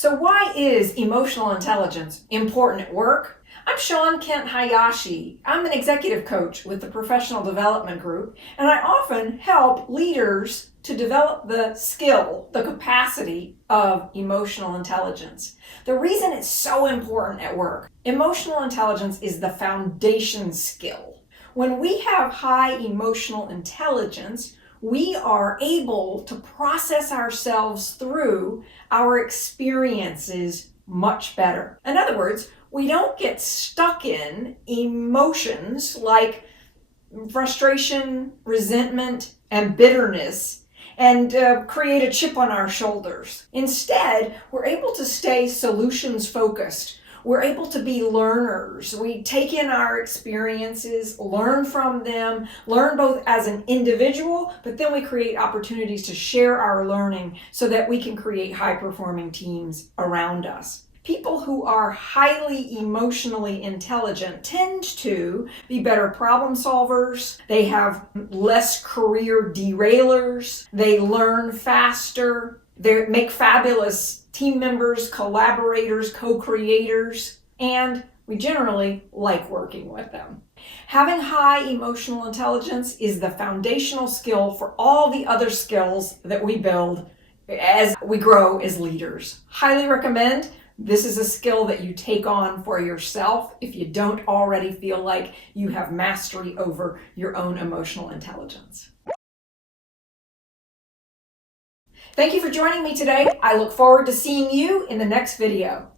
So why is emotional intelligence important at work? I'm Sean Kent Hayashi. I'm an executive coach with the Professional Development Group, and I often help leaders to develop the skill, the capacity of emotional intelligence. The reason it's so important at work, emotional intelligence is the foundation skill. When we have high emotional intelligence, we are able to process ourselves through our experiences much better. In other words, we don't get stuck in emotions like frustration, resentment, and bitterness and create a chip on our shoulders. Instead, we're able to stay solutions focused. We're able to be learners. We take in our experiences, learn from them, learn both as an individual, but then we create opportunities to share our learning so that we can create high-performing teams around us. People who are highly emotionally intelligent tend to be better problem solvers. They have less career derailers. They learn faster. They make fabulous team members, collaborators, co-creators, and we generally like working with them. Having high emotional intelligence is the foundational skill for all the other skills that we build as we grow as leaders. Highly recommend. This is a skill that you take on for yourself if you don't already feel like you have mastery over your own emotional intelligence. Thank you for joining me today. I look forward to seeing you in the next video.